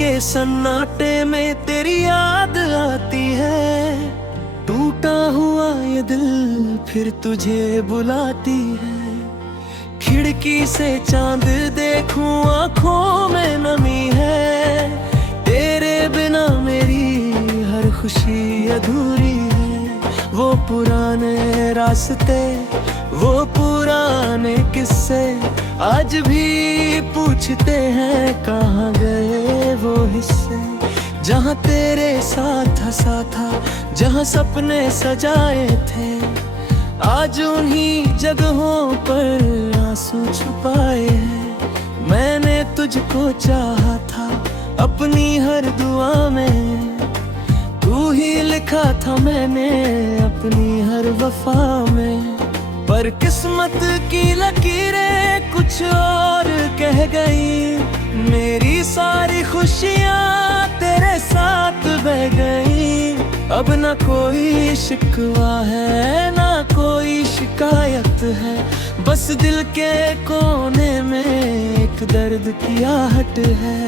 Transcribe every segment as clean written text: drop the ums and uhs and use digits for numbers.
के सन्नाटे में तेरी याद आती है। टूटा हुआ ये दिल फिर तुझे बुलाती है। खिड़की से चांद देखूं आंखों में नमी है। तेरे बिना मेरी हर खुशी अधूरी है। वो पुराने रास्ते, वो पुराने किस्से आज भी पूछते हैं कहाँ गए वो हिस्से। जहाँ तेरे साथ हंसा था, जहाँ सपने सजाए थे, आज उन्हीं जगहों पर आंसू छुपाए हैं। मैंने तुझको चाहा था अपनी हर दुआ में, तू ही लिखा था मैंने अपनी हर वफा में। पर किस्मत की लकीरें कुछ और कह गई। मेरी सारी खुशियाँ तेरे साथ बह गई। अब ना कोई शिकवा है, ना कोई शिकायत है। बस दिल के कोने में एक दर्द की आहट है।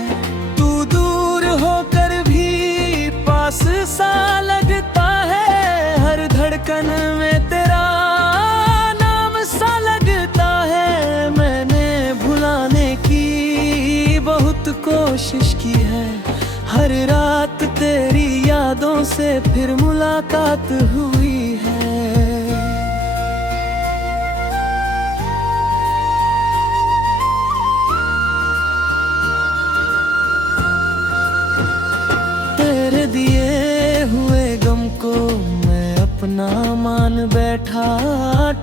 तू दूर होकर भी पास सा लगता है। हर धड़कन में तेरा नाम सा लगता है। मैंने भुलाने की बहुत कोशिश की है। हर रात तेरी यादों से फिर मुलाकात हुई है। तेरे दिए हुए गम को मैं अपना मान बैठा।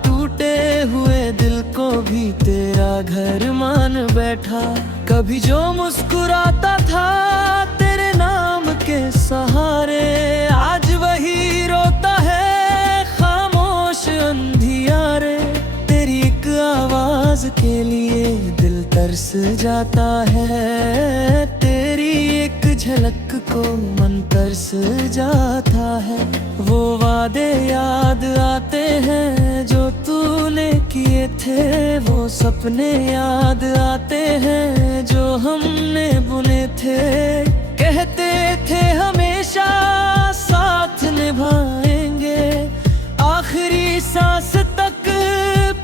टूटे हुए दिल को भी तेरा घर मान बैठा। कभी जो मुस्कुराता था तेरे नाम के सहारे, आज वही रोता है खामोश अंधियारे। तेरी एक आवाज के लिए दिल तरस जाता है। तेरी एक झलक को मन तरस जाता है। वो वादे याद आते हैं जो तूने किए थे। वो सपने याद आते हैं जो हमने बुने थे। कहते थे हमेशा साथ निभाएंगे, आखिरी सांस तक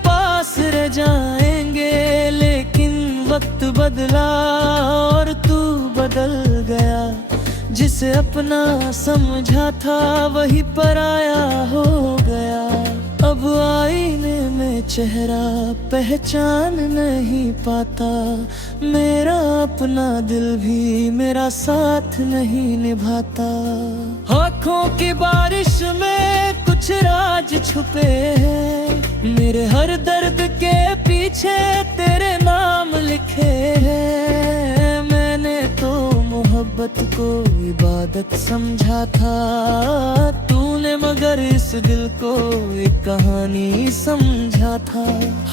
पास रह जाएंगे। लेकिन वक्त बदला और तू बदल गया। जिसे अपना समझा था वही पराया हो गया। अब आईने में चेहरा पहचान नहीं पाता। मेरा अपना दिल भी मेरा साथ नहीं निभाता। आँखों की बारिश में कुछ राज छुपे हैं। मेरे हर दर्द के पीछे तेरे नाम लिखे हैं। मैंने तो मोहब्बत को इबादत समझा था। तूने मगर इस दिल को एक कहानी समझा था।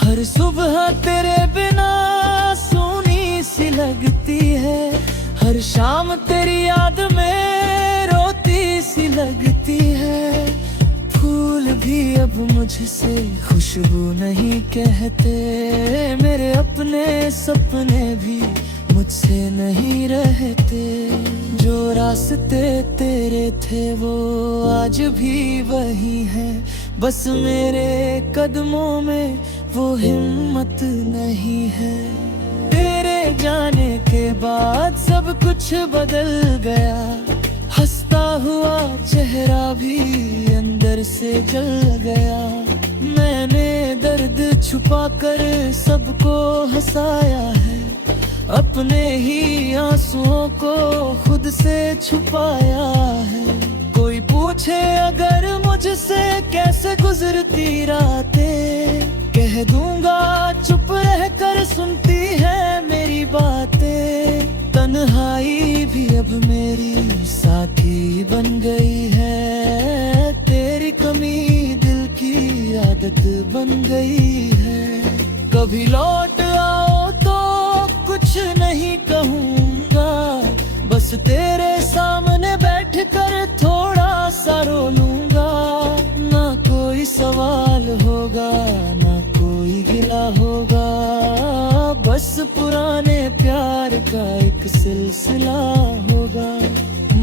हर सुबह तेरे बिना सूनी सी लगती है। हर शाम तेरी याद में रोती सी लगती है। फूल भी अब मुझसे खुशबू नहीं कहते। मेरे अपने सपने भी मुझसे नहीं रहते। जो रास्ते तेरे थे वो आज भी वही है। बस मेरे कदमों में वो हिम्मत नहीं है। तेरे जाने के बाद सब कुछ बदल गया। हंसता हुआ चेहरा भी अंदर से जल गया। मैंने दर्द छुपा कर सबको हंसाया है। अपने ही आंसुओं को खुद से छुपाया है। कोई पूछे अगर मुझसे कैसे गुजरती रातें, कह दूंगा चुप रह कर सुनती है मेरी बातें। तन्हाई भी अब मेरी साथी बन गई है। तेरी कमी दिल की आदत बन गई है। कभी लौट आओ तो कुछ नहीं कहूँगा। बस तेरे सामने बैठकर थोड़ा सा रो लूँगा। ना कोई सवाल होगा, ना कोई गिला होगा। बस पुराने प्यार का एक एक सिलसिला होगा।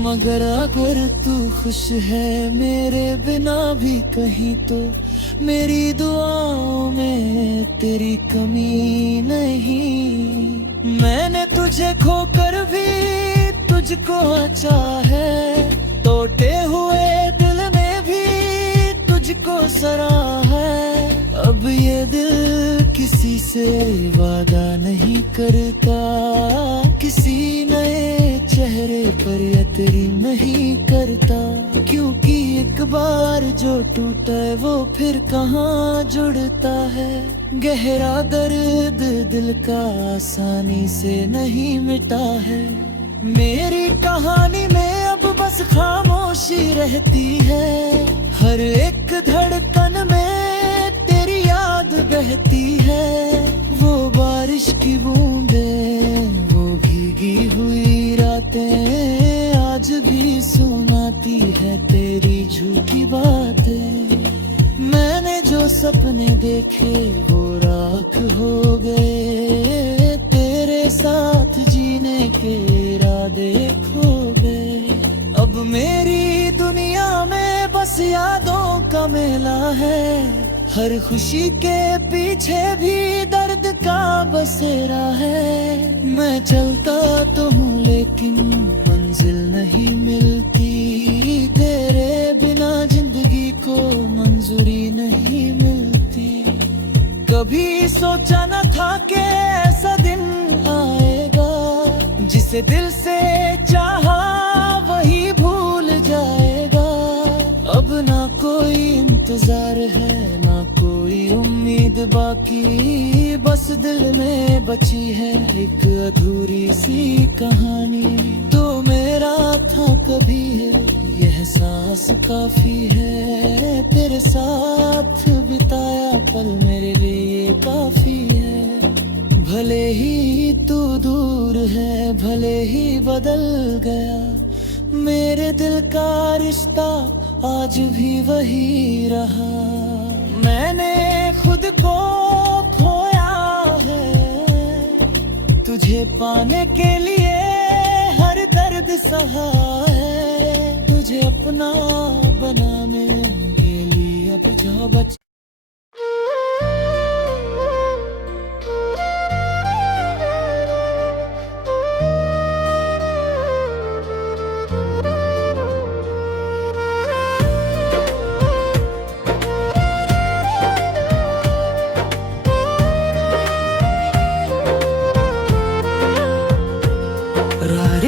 मगर अगर तू खुश है मेरे बिना भी कहीं, तो मेरी दुआओं में तेरी कमी नहीं। मैंने तुझे खोकर भी तुझको आचा है, टूटे हुए दिल ने भी तुझको सराहा है। अब ये दिल किसी से वादा नहीं करता, किसी नए चेहरे पर यतरी नहीं करता। क्योंकि एक बार जो टूटा है वो फिर कहाँ जुड़ता है। गहरा दर्द दिल का आसानी से नहीं मिटा है। मेरी कहानी में अब बस खामोशी रहती है। हर एक धड़कन में तेरी याद बहती है। वो बारिश की बूंदें, वो भीगी हुई रातें आज भी सुनाती है तेरी झूठी बातें। मैंने जो सपने देखे वो राख हो गए, तेरे साथ जीने के इरादे खो गए। अब मेरी दुनिया में बस यादों का मेला है। हर खुशी के पीछे भी दर्द का बसेरा है। मैं चलता तो हूँ लेकिन मंजिल नहीं मिलती, तेरे बिना जिंदगी को मंजूरी नहीं मिलती। कभी सोचा न था कि ऐसा दिन आएगा, जिसे दिल से चाहा वही भूल जाएगा। अब ना कोई इंतजार है ना कोई उम्मीद बाकी, बस दिल में बची है एक अधूरी सी कहानी। तो मेरा था कभी है यह एहसास काफी है, तेरे साथ बिताया पल मेरे लिए काफी है। भले ही तू दूर है, भले ही बदल गया, मेरे दिल का रिश्ता आज भी वही रहा। मैंने खुद को खोया है, तुझे पाने के लिए हर दर्द सहा है। तुझे अपना बनाने के लिए अब जा बच।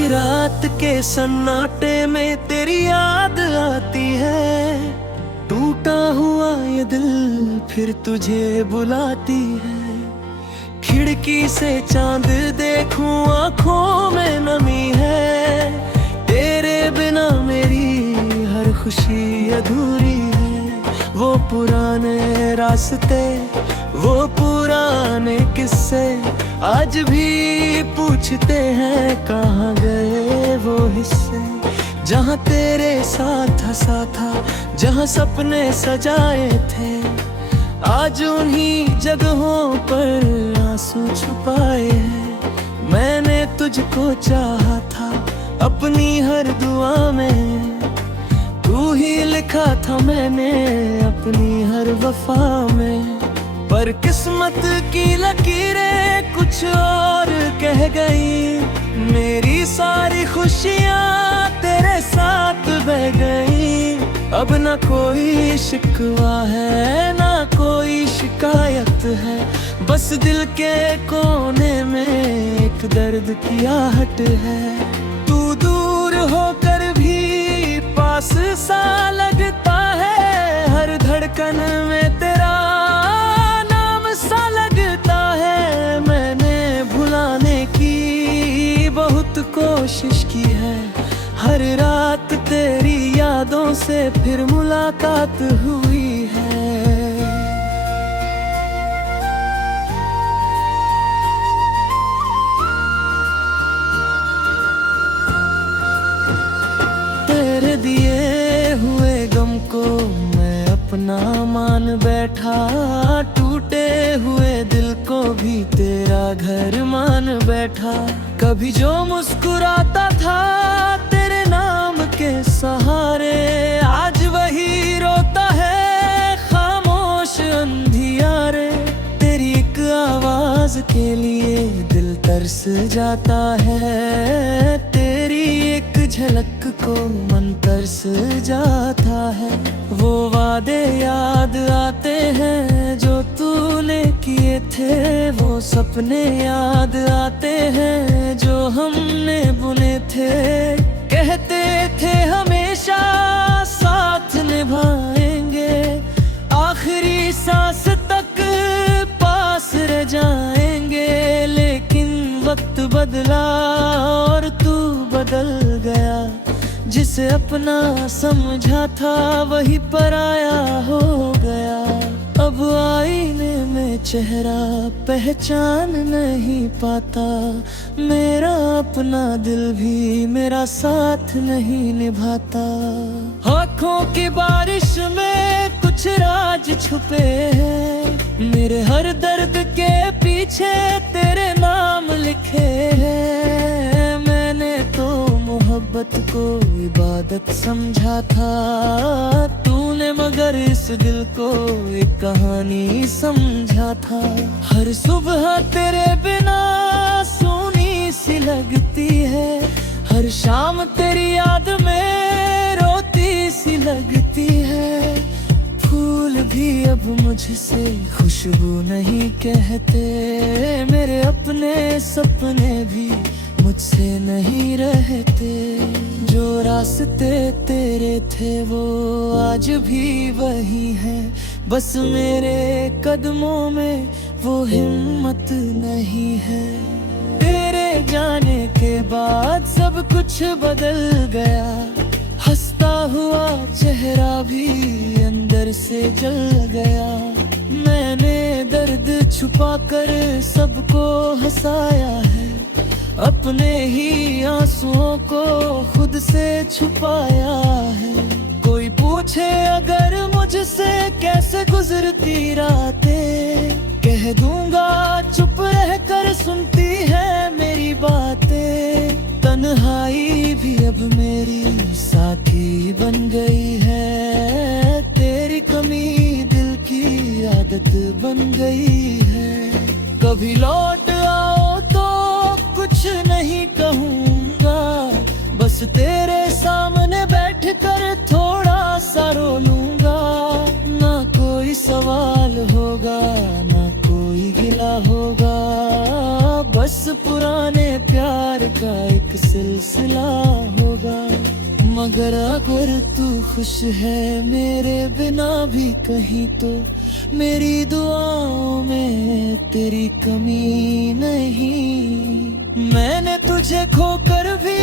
रात के सन्नाटे में तेरी याद आती है, टूटा हुआ ये दिल फिर तुझे बुलाती है। खिड़की से चांद देखूं आंखों में नमी है, तेरे बिना मेरी हर खुशी अधूरी है। वो पुराने रास्ते, वो पुराने किस्से आज भी पूछते हैं कहाँ गए वो हिस्से। जहाँ तेरे साथ हंसा था, जहाँ सपने सजाए थे, आज उन्हीं जगहों पर आंसू छुपाए हैं। मैंने तुझको चाहा था अपनी हर दुआ में, तू ही लिखा था मैंने अपनी हर वफा में। पर किस्मत की लकीरें कुछ और कह गई, मेरी सारी खुशियाँ तेरे साथ बह गई। अब ना कोई शिकवा है ना कोई शिकायत है, बस दिल के कोने में एक दर्द की आहट है। तू दूर होकर भी पास सा लगता है, हर धड़कन में तेरा कोशिश की है। हर रात तेरी यादों से फिर मुलाकात हुई है। तेरे दिए हुए गम को मैं अपना मान बैठा, टूटे हुए दिल को भी तेरा घर मान बैठा। कभी जो मुस्कुराता था तेरे नाम के सहारे, आज वही रोता है खामोश अंधियारे। तेरी एक आवाज के लिए दिल तरस जाता है, तेरी एक झलक को मन तरस जाता है। वो वादे याद आते हैं जो तूने किए थे, वो सपने याद आते हैं जो हमने बुने थे। कहते थे हमेशा साथ निभाएंगे, आखिरी सांस तक पास रह जाएंगे। लेकिन वक्त बदला और तू बदल गया, जिसे अपना समझा था वही पराया हो गया। अब आईने में चेहरा पहचान नहीं पाता, मेरा अपना दिल भी मेरा साथ नहीं निभाता। आँखों की बारिश में कुछ राज छुपे हैं, मेरे हर दर्द के पीछे तेरे नाम लिखे हैं। मैंने तो मोहब्बत को इबादत समझा था, तूने मगर इस दिल को एक कहानी समझा था। हर सुबह तेरे बिना सूनी सी लगती है, हर शाम तेरी याद में रोती सी लगती है। फूल भी अब मुझसे खुशबू नहीं कहते, मेरे अपने सपने भी मुझसे नहीं रहते। जो रास्ते तेरे थे वो आज भी वही है, बस मेरे कदमों में वो हिम्मत नहीं है। तेरे जाने के बाद सब कुछ बदल गया, हंसता हुआ चेहरा भी अंदर से जल गया। मैंने दर्द छुपा कर सबको हंसाया है, अपने ही आंसुओं को खुद से छुपाया है। कोई पूछे अगर मुझसे कैसे गुजरती रातें, कह दूंगा चुप रह कर सुनती है मेरी बातें। तन्हाई भी अब मेरी साथी बन गई है, तेरी कमी दिल की आदत बन गई है। कभी लौट आओ तो कुछ नहीं कहूँगा, बस तेरे सामने बैठकर थोड़ा सा रो लूँगा। ना कोई सवाल होगा ना कोई गिला होगा, बस पुराने प्यार का एक सिलसिला होगा। मगर अगर तू खुश है मेरे बिना भी कहीं, तो मेरी दुआओं में तेरी कमी नहीं। मैंने तुझे खोकर भी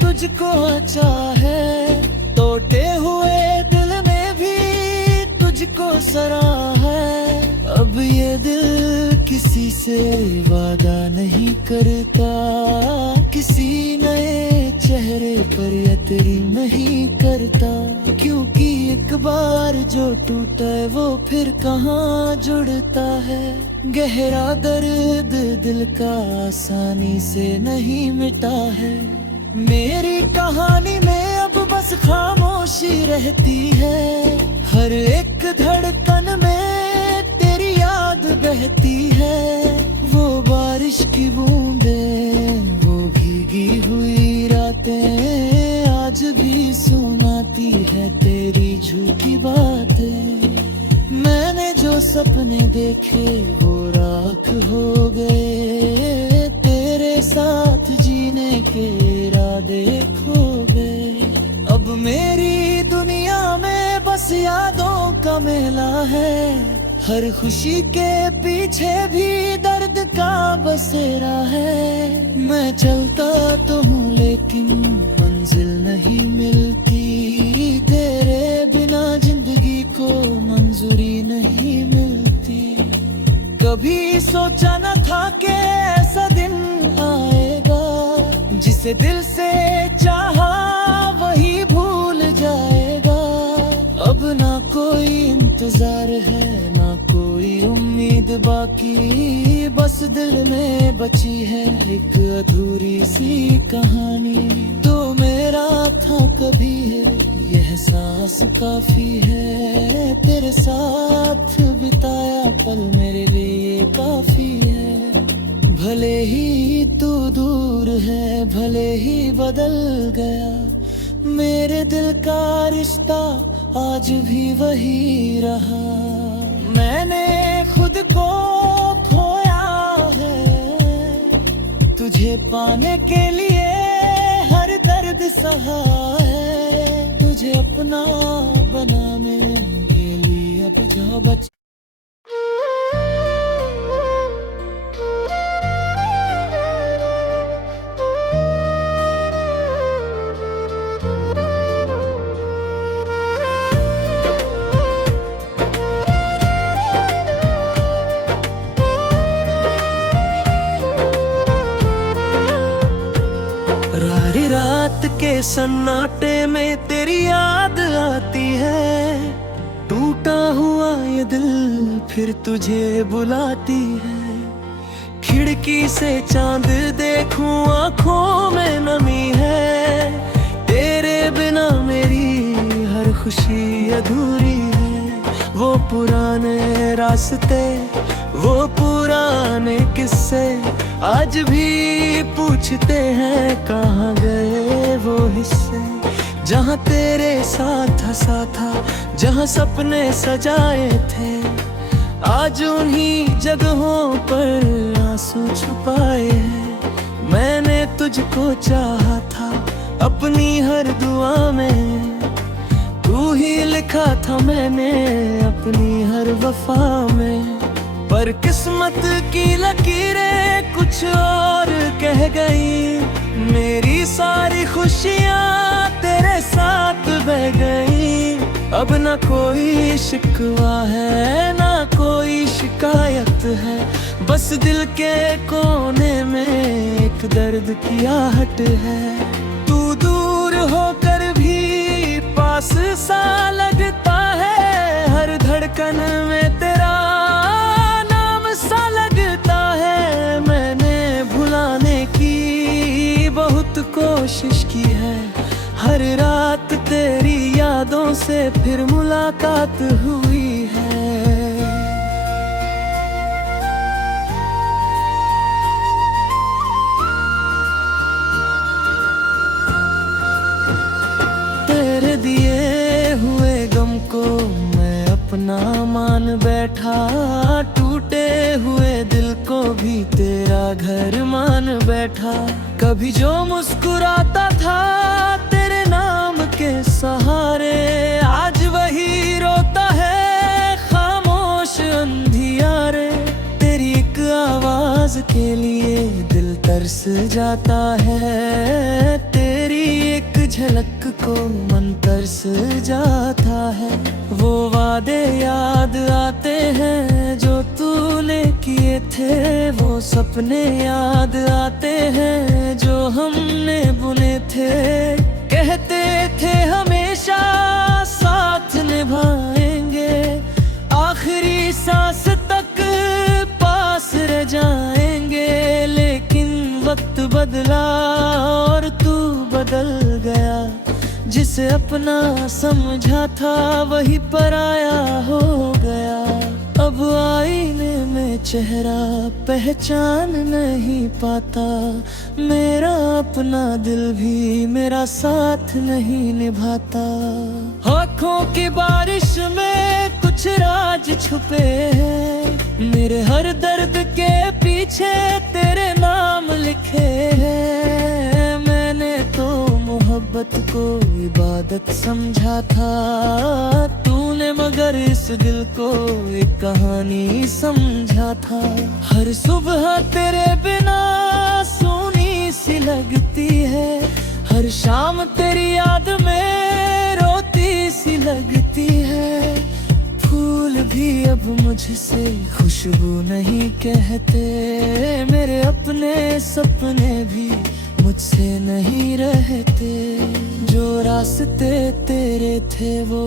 तुझको अच्छा है, टूटे हुए दिल ने भी तुझको सराहा है। अब ये दिल किसी से वादा नहीं करता, किसी नए चेहरे पर यतरी नहीं करता। क्योंकि एक बार जो टूटा है वो फिर कहाँ जुड़ता है। गहरा दर्द दिल का आसानी से नहीं मिटा है। मेरी कहानी में अब बस खामोशी रहती है, हर एक धड़कन में तेरी याद बहती है। वो बारिश की बूंदें, वो भीगी हुई रातें आज भी सुनाती है तेरी झूठी बातें। मैंने जो सपने देखे वो राख हो गए, तेरे साथ जीने के इरादे खो गए। अब मेरी दुनिया में बस यादों का मेला है, हर खुशी के पीछे भी दर्द का बसेरा है। मैं चलता तो हूँ लेकिन मंजिल नहीं मिलती, तेरे बिना जिंदगी को मंजूरी नहीं मिलती। कभी सोचा न था कि ऐसा दिन आएगा, जिसे दिल से चाहा वही भूल जाएगा। अब ना कोई इंतजार है, ना कोई उम्मीद बाकी, बस दिल में बची है एक अधूरी सी कहानी। तो मेरा था कभी है यह एहसास काफी है, तेरे साथ बिताया पल मेरे लिए काफी है। भले ही तू दूर है, भले ही बदल गया, मेरे दिल का रिश्ता आज भी वही रहा। मैंने खुद को खोया है, तुझे पाने के लिए हर दर्द सहा है। तुझे अपना बनाने के लिए अब जो बच रात के सन्नाटे में तेरी याद आती है, टूटा हुआ ये दिल फिर तुझे बुलाती है। खिड़की से चांद देखूं आंखों में नमी है, तेरे बिना मेरी हर खुशी अधूरी है। वो पुराने रास्ते, वो पुराने किस्से आज भी पूछते हैं कहाँ गए वो हिस्से। जहाँ तेरे साथ हंसा था, जहाँ सपने सजाए थे, आज उन्हीं जगहों पर आंसू छुपाए हैं। मैंने तुझको चाहा था अपनी हर दुआ में, तू ही लिखा था मैंने अपनी हर वफा में। पर किस्मत की लकीरें कुछ और कह गई, मेरी सारी खुशियाँ तेरे साथ बह गई। अब ना कोई शिकवा है, ना कोई शिकायत है, बस दिल के कोने में एक दर्द की आहट है। तू दूर होकर भी पास सा लगता है, हर धड़कन में तेरा कोशिश की है। हर रात तेरी यादों से फिर मुलाकात हुई है। तेरे दिए हुए गम को मैं अपना मान बैठा, टूटे हुए दिल को भी तेरा घर मान बैठा। कभी जो मुस्कुराता था तेरे नाम के सहारे, आज वही रोता है खामोश अंधियारे। तेरी एक आवाज के लिए दिल तरस जाता है, तेरी एक झलक को मन तरस जाता है। वो वादे याद आते हैं जो तूने किए थे, वो सपने याद आते हैं जो हमने बुने थे। कहते थे हमेशा साथ निभाएंगे, आखिरी सांस तक पास रह जाएंगे। लेकिन वक्त बदला और तू बदल गया, जिसे अपना समझा था वही पराया हो गया। अब आईने में चेहरा पहचान नहीं पाता, मेरा अपना दिल भी मेरा साथ नहीं निभाता। आँखों की बारिश में कुछ राज छुपे हैं, मेरे हर दर्द के पीछे तेरे नाम लिखे हैं। मैंने तो मोहब्बत को इबादत समझा था, तूने मगर इस दिल को एक कहानी समझा था। हर सुबह तेरे बिना सूनी सी लगती है, हर शाम तेरी याद में रोती सी लगती है। फूल भी अब मुझसे खुशबू नहीं कहते, मेरे अपने सपने भी मुझ मुझसे नहीं रहते। जो रास्ते तेरे थे वो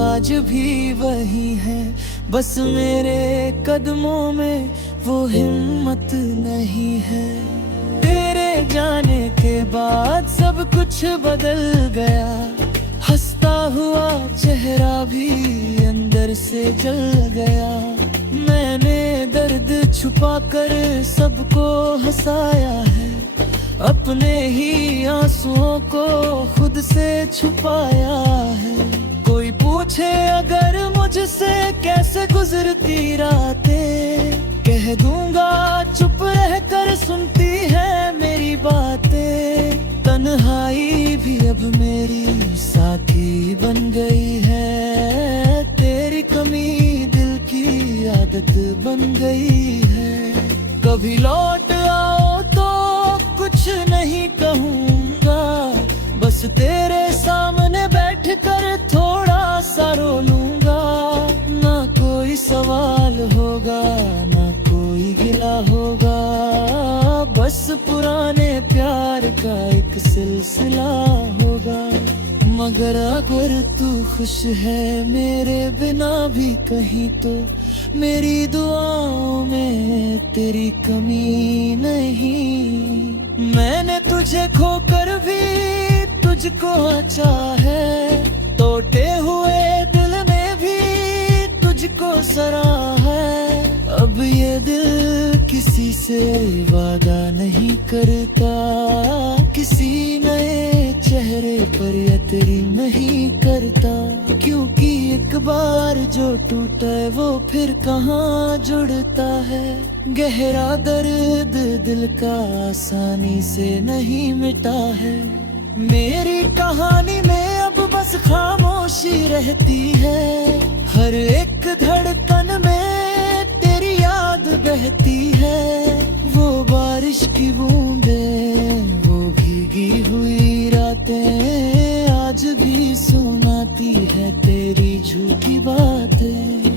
आज भी वही है, बस मेरे कदमों में वो हिम्मत नहीं है। तेरे जाने के बाद सब कुछ बदल गया, हंसता हुआ चेहरा भी अंदर से जल गया। मैंने दर्द छुपा कर सबको हंसाया है, अपने ही आंसुओं को खुद से छुपाया है। कोई पूछे अगर मुझसे कैसे गुजरती रातें, कह दूंगा चुप रह कर सुनती है मेरी बातें। तन्हाई भी अब मेरी साथी बन गई है, तेरी कमी दिल की आदत बन गई है। कभी लौट आओ तो कुछ नहीं कहूँगा, बस तेरे सामने बैठकर थोड़ा सा रो लूँगा। ना कोई सवाल होगा ना कोई गिला होगा, बस पुराने प्यार का एक सिलसिला होगा। मगर अगर तू खुश है मेरे बिना भी कहीं तो, मेरी दुआओं में तेरी कमी नहीं। मैंने तुझे खोकर भी तुझको आचा है, टूटे हुए दिल ने भी तुझको सराहा है। अब ये दिल किसी से वादा नहीं करता, किसी नए चेहरे पर यतरी नहीं करता। क्योंकि एक बार जो टूटा है वो फिर कहाँ जुड़ता है। गहरा दर्द दिल का आसानी से नहीं मिटा है। मेरी कहानी में अब बस खामोशी रहती है, हर एक धड़कन में तेरी याद बहती है। वो बारिश की बूंदें, वो भीगी हुई रातें आज भी सुनाती है तेरी झूठी बातें।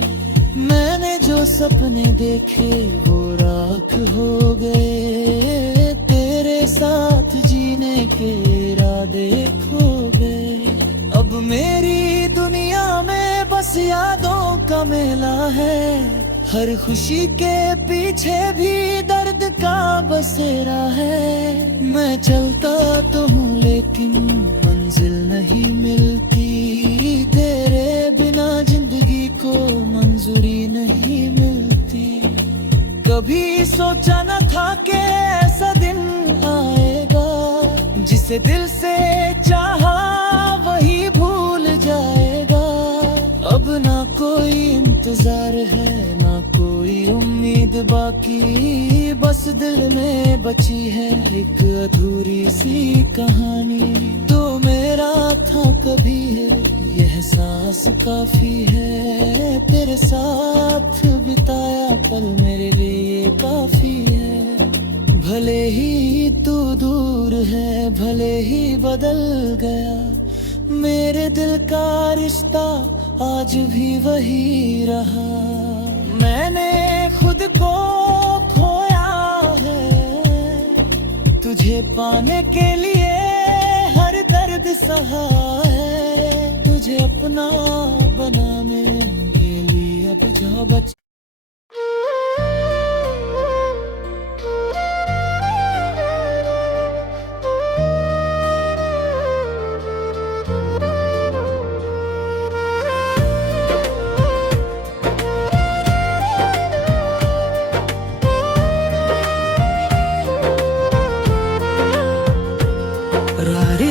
मैंने जो सपने देखे वो राख हो गए, तेरे साथ जीने के इरादे खो गए। अब मेरी दुनिया में बस यादों का मेला है, हर खुशी के पीछे भी दर्द का बसेरा है। मैं चलता तो हूँ लेकिन मंजिल नहीं मिलती, तेरे बिना जिंदगी को मंजूरी नहीं मिलती। कभी सोचा न था कि ऐसा दिन आएगा, जिसे दिल से चाहा वही भूल जाएगा। अब ना कोई इंतजार है ना कोई उम्मीद बाकी, बस दिल में बची है एक अधूरी सी कहानी। तो मेरा था कभी है यह एहसास काफी है, तेरे साथ बिताया पल मेरे लिए काफी है। भले ही तू दूर है, भले ही बदल गया, मेरे दिल का रिश्ता आज भी वही रहा। मैंने खुद को खोया है, तुझे पाने के लिए हर दर्द सहा है। तुझे अपना बनाने के लिए अब जा बच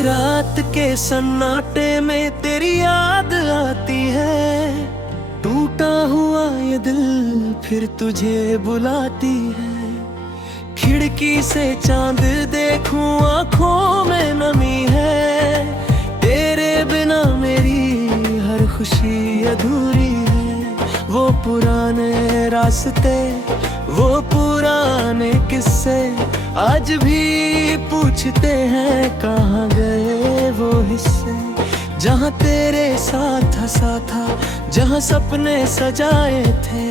रात के सन्नाटे में तेरी याद आती है, टूटा हुआ ये दिल फिर तुझे बुलाती है। खिड़की से चांद देखूं आंखों में नमी है, तेरे बिना मेरी हर खुशी अधूरी है। वो पुराने रास्ते, वो पुराने किस्से आज भी पूछते हैं कहाँ गए वो हिस्से। जहाँ तेरे साथ हंसा था, जहाँ सपने सजाए थे,